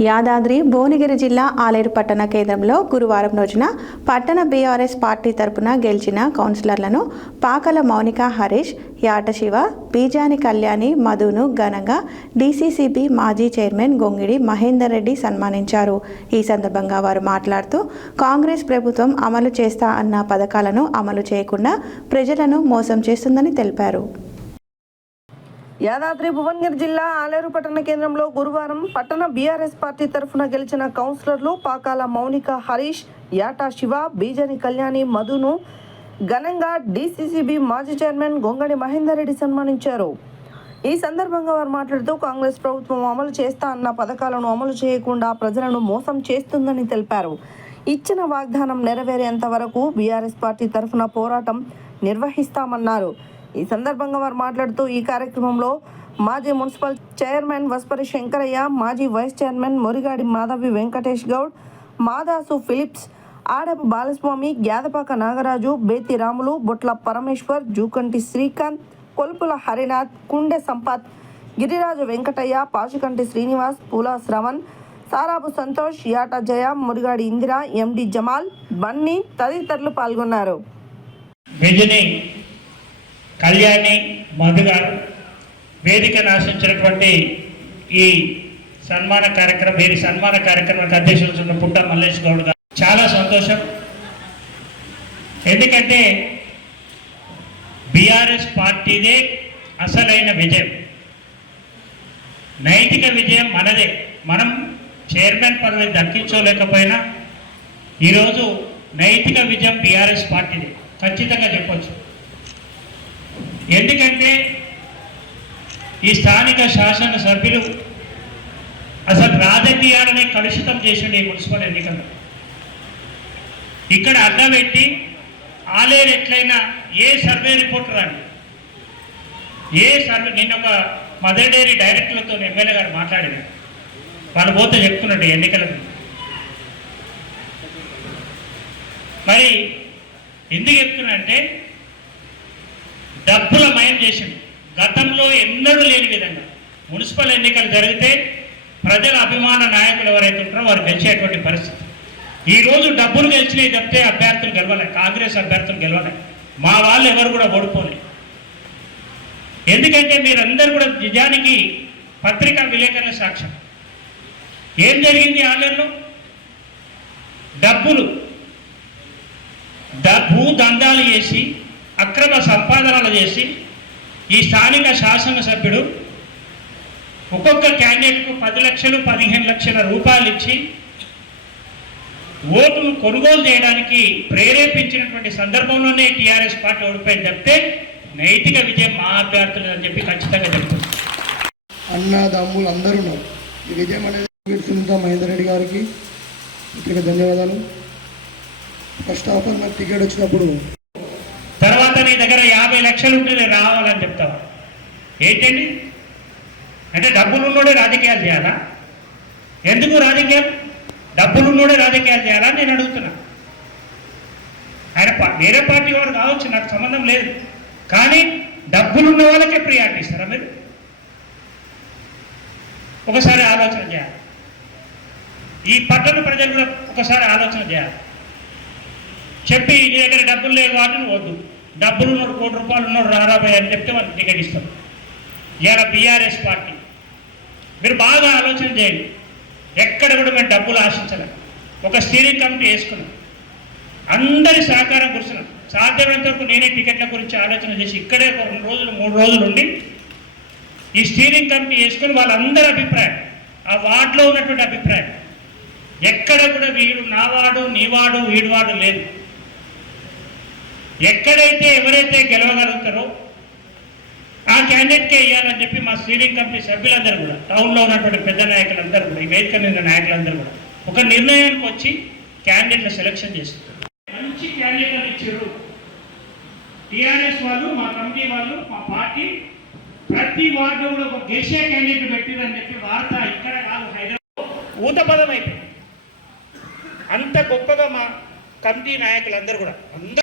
యాదాద్రి భువనగిరి జిల్లా ఆలేరు పట్టణ కేంద్రంలో గురువారం రోజున పట్టణ బీఆర్ఎస్ పార్టీ తరపున గెలిచిన కౌన్సిలర్లను పాకల మౌనిక హరీష్, యాట శివ, బీజాని కళ్యాణి, మధును ఘనంగా డీసీసీబీ మాజీ చైర్మన్ గొంగిడి మహేందర్ రెడ్డి సన్మానించారు. ఈ సందర్భంగా వారు మాట్లాడుతూ కాంగ్రెస్ ప్రభుత్వం అమలు చేస్తా అన్న పథకాలను అమలు చేయకుండా ప్రజలను మోసం చేస్తుందని తెలిపారు. యాదాద్రి భువనగిరి జిల్లా ఆలేరు పట్టణ కేంద్రంలో గురువారం పట్టణ బీఆర్ఎస్ పార్టీ తరఫున గెలిచిన కౌన్సిలర్లు పాకాల మౌనిక హరీష్, యాటా శివ, బీజని కళ్యాణి, మధును ఘనంగా డీసీసీబీ మాజీ చైర్మన్ గొంగడి మహేందర్ రెడ్డి సన్మానించారు. ఈ సందర్భంగా వారు మాట్లాడుతూ కాంగ్రెస్ ప్రభుత్వం అమలు చేస్తా అన్న పథకాలను అమలు చేయకుండా ప్రజలను మోసం చేస్తుందని తెలిపారు. ఇచ్చిన వాగ్దానం నెరవేరేంత వరకు బీఆర్ఎస్ పార్టీ తరఫున పోరాటం నిర్వహిస్తామన్నారు. ఈ సందర్భంగా వారు మాట్లాడుతూ ఈ కార్యక్రమంలో మాజీ మున్సిపల్ చైర్మన్ వస్పరి శంకరయ్య, మాజీ vice chairman Murigadi Madhavi Venkatesh Goud, Madasu Philips, Adapu Balaswamy, Gyadapaka Nagaraju, Bethi Ramulu, Botla Parameshwar, Jukanti Srikanth, Kolpula Harinath, Kunde Sampath, Giriraju Venkataiah, Pachikanti Srinivas, Pula Shravan, సారాబు Santosh, యాట జయ, మురిగాడి ఇందిర, ఎండి జమాల్, బన్నీ తదితరులు పాల్గొన్నారు. కళ్యాణి, మధు గారు వేదికను ఆశించినటువంటి ఈ సన్మాన కార్యక్రమం, వీరి సన్మాన కార్యక్రమానికి అధ్యక్షులు పుట్ట మల్లేష్ గౌడ్ గారు చాలా సంతోషం. ఎందుకంటే బీఆర్ఎస్ పార్టీదే అసలైన విజయం, నైతిక విజయం మనదే. మనం చైర్మన్ పదవి దక్కించలేకపోయినా ఈరోజు నైతిక విజయం బీఆర్ఎస్ పార్టీదే ఖచ్చితంగా చెప్పొచ్చు. ఎందుకంటే ఈ స్థానిక శాసన సభ్యులు అసలు రాజకీయాలని కలుషితం చేసిండు ఈ మున్సిపల్ ఎన్నికల్లో. ఇక్కడ అడ్డబెట్టి ఆలేరు ఎట్లయినా ఏ సర్వే రిపోర్ట్ రాండి, ఏ సర్వే, నిన్న ఒక మదర్ డైరీ డైరెక్టర్లతో ఎమ్మెల్యే గారు మాట్లాడారు. వాళ్ళు పోతే చెప్తున్నట్టు ఎన్నికలకు. మరి ఎందుకు చెప్తున్నా అంటే డబ్బుల మయం చేసింది. గతంలో ఎన్నడూ లేని విధంగా మున్సిపల్ ఎన్నికలు జరిగితే ప్రజల అభిమాన నాయకులు ఎవరైతే ఉంటారో వారు గెలిచేటువంటి పరిస్థితి. ఈరోజు డబ్బులు గెలిచినవి తప్పితే అభ్యర్థులు గెలవలే, కాంగ్రెస్ అభ్యర్థులు గెలవలే, మా వాళ్ళు ఎవరు కూడా ఓడిపోలే. ఎందుకంటే మీరందరూ కూడా నిజానికి పత్రికా విలేకరుల సాక్ష్యం. ఏం జరిగింది ఆలయంలో? డబ్బులు భూ దందాలు చేసి అక్రమ సంపాదనలు చేసి ఈ స్థానిక శాసనసభ్యుడు ఒక్కొక్క క్యాండిడేట్కు 10 లక్షలు 15 లక్షల రూపాయలు ఇచ్చి ఓటును కొనుగోలు చేయడానికి ప్రేరేపించినటువంటి సందర్భంలోనే టీఆర్ఎస్ పార్టీ ఓడిపోయింది తప్పితే నైతిక విజయం మా అభ్యర్థులు అని చెప్పి ఖచ్చితంగా చెప్తుంది. అన్నదమ్ములు అందరూ ఈ విజయం అనేది సునీత మహేందర్ రెడ్డి గారికి ప్రత్యేక ధన్యవాదాలు. ఫస్ట్ ఆఫ్ ఆల్ నాకు టికెట్ వచ్చినప్పుడు తర్వాత నీ దగ్గర 50 లక్షలు ఉంటే నేను రావాలని చెప్తావా? ఏంటండి అంటే డబ్బులున్నోడే రాజకీయాలు చేయాలా? ఎందుకు రాజకీయాలు? డబ్బులున్నోడే రాజకీయాలు చేయాలా నేను అడుగుతున్నా. ఆయన వేరే పార్టీ వాడు కావచ్చు, నాకు సంబంధం లేదు. కానీ డబ్బులున్న వాళ్ళకే ప్రియారిటీ ఇస్తారా మీరు? ఒకసారి ఆలోచన చేయాలి. ఈ పట్టణ ప్రజలు కూడా ఒకసారి ఆలోచన చేయాలి. చెప్పి నీ దగ్గర డబ్బులు లేవు వాటిని వద్దు, డబ్బులు ఉన్నాడు, ₹1 కోటి ఉన్నాడు, రారాబాయ్ అని చెప్తే వాళ్ళకి టికెట్ ఇస్తారు. ఇలా బీఆర్ఎస్ పార్టీ మీరు బాగా ఆలోచన చేయండి. ఎక్కడ కూడా మేము డబ్బులు ఆశించలేము. ఒక స్టీరింగ్ కమిటీ వేసుకున్నాం, అందరి సహకారం కూర్చున్నాం. సాధ్యమైనంత వరకు నేనే టికెట్ల గురించి ఆలోచన చేసి ఇక్కడే ఒక 2 రోజులు 3 రోజులు ఉండి ఈ స్టీరింగ్ కమిటీ వేసుకొని వాళ్ళందరి అభిప్రాయం, ఆ వార్డులో ఉన్నటువంటి అభిప్రాయం, ఎక్కడ కూడా వీడు నావాడు నీవాడు వీడివాడు లేదు. ఎక్కడైతే ఎవరైతే గెలవగలుగుతారో ఆ క్యాండిడేట్కే ఇవ్వాలని చెప్పి మా స్టీరింగ్ కమిటీ సభ్యులందరూ కూడా, టౌన్లో ఉన్నటువంటి పెద్ద నాయకులందరూ కూడా, ఈ వేదిక మీద నాయకులందరూ కూడా ఒక నిర్ణయానికి వచ్చి క్యాండిడేట్ల సెలక్షన్ చేస్తారు. మంచి క్యాండిడేట్లను ఇచ్చారు టీఆర్ఎస్ వాళ్ళు, మా కమిటీ వాళ్ళు, మా పార్టీ. ప్రతి వార్డు కూడా ఒక గెలిచే క్యాండిడేట్ పెట్టిరని చెప్పి వార్త ఇక్కడ కాదు, హైదరాబాద్ ఊతపదం అయిపోయింది. అంత గొప్పగా మా కమిటీ నాయకులందరూ కూడా